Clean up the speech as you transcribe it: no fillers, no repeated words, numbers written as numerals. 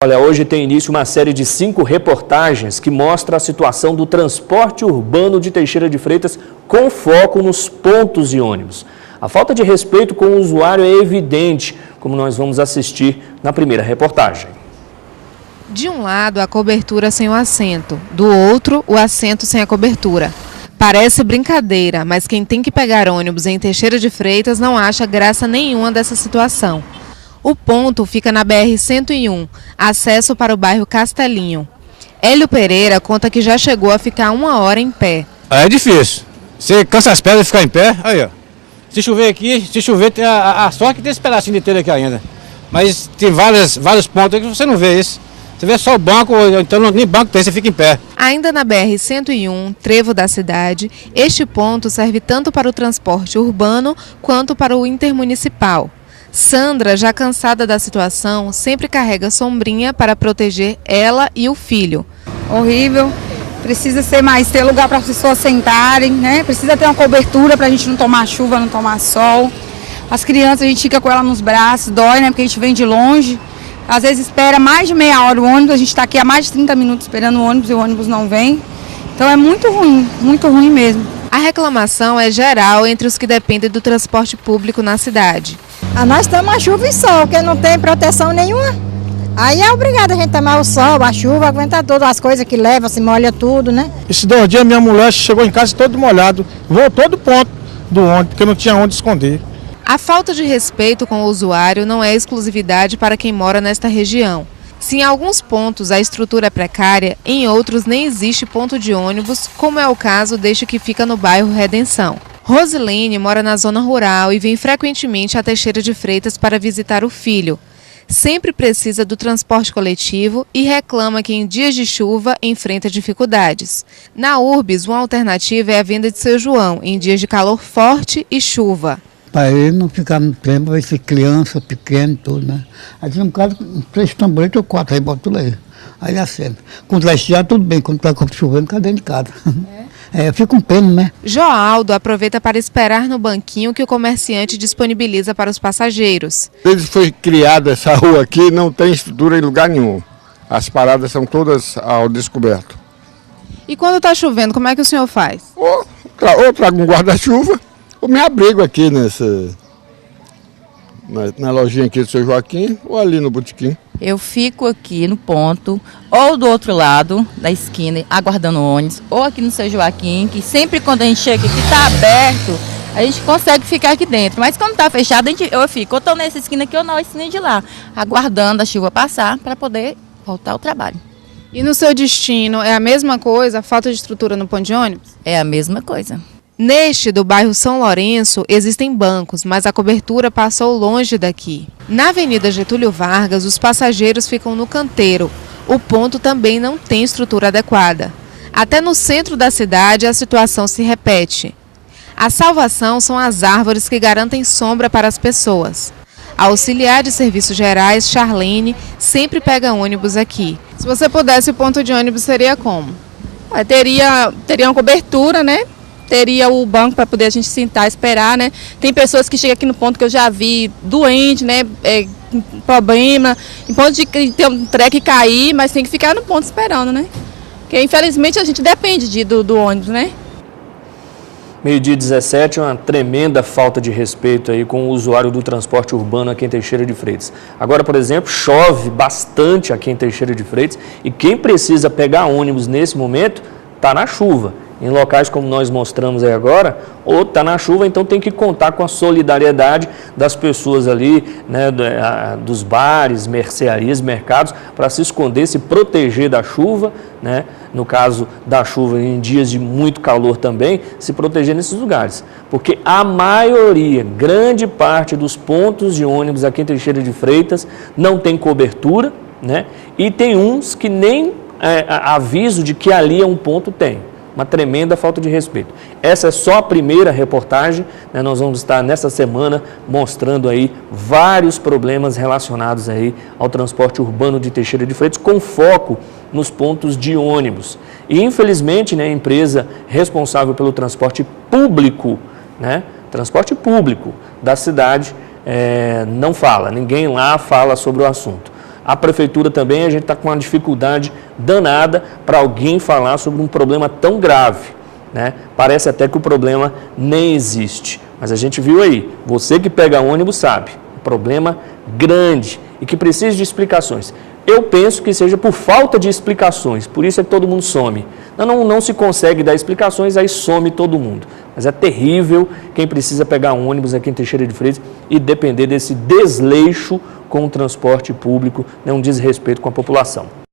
Olha, hoje tem início uma série de 5 reportagens que mostra a situação do transporte urbano de Teixeira de Freitas com foco nos pontos de ônibus. A falta de respeito com o usuário é evidente, como nós vamos assistir na primeira reportagem. De um lado, a cobertura sem o assento, do outro, o assento sem a cobertura. Parece brincadeira, mas quem tem que pegar ônibus em Teixeira de Freitas não acha graça nenhuma dessa situação. O ponto fica na BR-101, acesso para o bairro Castelinho. Hélio Pereira conta que já chegou a ficar 1 hora em pé. É difícil. Você cansa as pernas de ficar em pé, aí ó. Se chover aqui, tem a sorte que tem esse pedacinho de telha aqui ainda. Mas tem vários pontos que você não vê isso. Você vê só o banco, então nem banco tem, você fica em pé. Ainda na BR-101, trevo da cidade, este ponto serve tanto para o transporte urbano quanto para o intermunicipal. Sandra, já cansada da situação, sempre carrega sombrinha para proteger ela e o filho. Horrível, precisa ter lugar para as pessoas sentarem, né? Precisa ter uma cobertura para a gente não tomar chuva, não tomar sol. As crianças, a gente fica com ela nos braços, dói, né? Porque a gente vem de longe. Às vezes espera mais de meia hora o ônibus, a gente está aqui há mais de 30 minutos esperando o ônibus e o ônibus não vem. Então é muito ruim mesmo. A reclamação é geral entre os que dependem do transporte público na cidade. Nós estamos a chuva e sol, porque não tem proteção nenhuma. Aí é obrigado a gente tomar o sol, a chuva, aguentar todas as coisas que leva, se molha tudo, né? Esses 2 dias minha mulher chegou em casa todo molhado, voltou do ponto do ônibus, porque não tinha onde esconder. A falta de respeito com o usuário não é exclusividade para quem mora nesta região. Se em alguns pontos a estrutura é precária, em outros nem existe ponto de ônibus, como é o caso deste que fica no bairro Redenção. Rosilene mora na zona rural e vem frequentemente a Teixeira de Freitas para visitar o filho. Sempre precisa do transporte coletivo e reclama que em dias de chuva enfrenta dificuldades. Na Urbis, uma alternativa é a venda de seu João, em dias de calor forte e chuva. Para ele não ficar no tempo, vai ser criança, pequeno, tudo, né? Aí tinha um cara, 3 tamboretes ou 4, aí bota tudo aí. Aí ele assenta. Quando vai estiar, tudo bem, quando está chovendo, fica dentro de casa. Fica com pena, né? Joaldo aproveita para esperar no banquinho que o comerciante disponibiliza para os passageiros. Desde que foi criada essa rua aqui, não tem estrutura em lugar nenhum. As paradas são todas ao descoberto. E quando está chovendo, como é que o senhor faz? Ou trago um guarda-chuva, ou me abrigo aqui na lojinha aqui do seu Joaquim, ou ali no botequim. Eu fico aqui no ponto, ou do outro lado da esquina, aguardando o ônibus, ou aqui no seu Joaquim, que sempre quando a gente chega aqui está aberto, a gente consegue ficar aqui dentro. Mas quando está fechado, eu fico, ou estou nessa esquina aqui ou na esquina de lá, aguardando a chuva passar para poder voltar ao trabalho. E no seu destino, é a mesma coisa, a falta de estrutura no ponto de ônibus? É a mesma coisa. Neste do bairro São Lourenço existem bancos, mas a cobertura passou longe daqui. Na Avenida Getúlio Vargas, os passageiros ficam no canteiro. O ponto também não tem estrutura adequada. Até no centro da cidade a situação se repete. A salvação são as árvores que garantem sombra para as pessoas. A auxiliar de serviços gerais, Charlene, sempre pega ônibus aqui. Se você pudesse, o ponto de ônibus seria como? Teria uma cobertura, né? Teria o banco para poder a gente sentar, esperar, né? Tem pessoas que chegam aqui no ponto que eu já vi, doente, né? Com problema, em ponto de ter um treco cair, mas tem que ficar no ponto esperando, né? Porque infelizmente a gente depende do ônibus, né? 12h17, uma tremenda falta de respeito aí com o usuário do transporte urbano aqui em Teixeira de Freitas. Agora, por exemplo, chove bastante aqui em Teixeira de Freitas e quem precisa pegar ônibus nesse momento está na chuva. Em locais como nós mostramos aí agora, ou está na chuva, então tem que contar com a solidariedade das pessoas ali, né, dos bares, mercearias, mercados, para se esconder, se proteger da chuva, né, no caso da chuva em dias de muito calor também, se proteger nesses lugares. Porque a maioria, grande parte dos pontos de ônibus aqui em Teixeira de Freitas não tem cobertura, né, e tem uns que nem aviso de que ali é um ponto tem. Uma tremenda falta de respeito. Essa é só a primeira reportagem, né? Nós vamos estar nessa semana mostrando aí vários problemas relacionados aí ao transporte urbano de Teixeira de Freitas, com foco nos pontos de ônibus. E infelizmente, né, a empresa responsável pelo transporte público, né, da cidade, não fala, ninguém lá fala sobre o assunto. A prefeitura também, a gente está com uma dificuldade danada para alguém falar sobre um problema tão grave, né? Parece até que o problema nem existe. Mas a gente viu aí, você que pega ônibus sabe, um problema grande e que precisa de explicações. Eu penso que seja por falta de explicações, por isso é que todo mundo some. Não se consegue dar explicações, aí some todo mundo. Mas é terrível quem precisa pegar um ônibus aqui em Teixeira de Freitas e depender desse desleixo com o transporte público, né, um desrespeito com a população.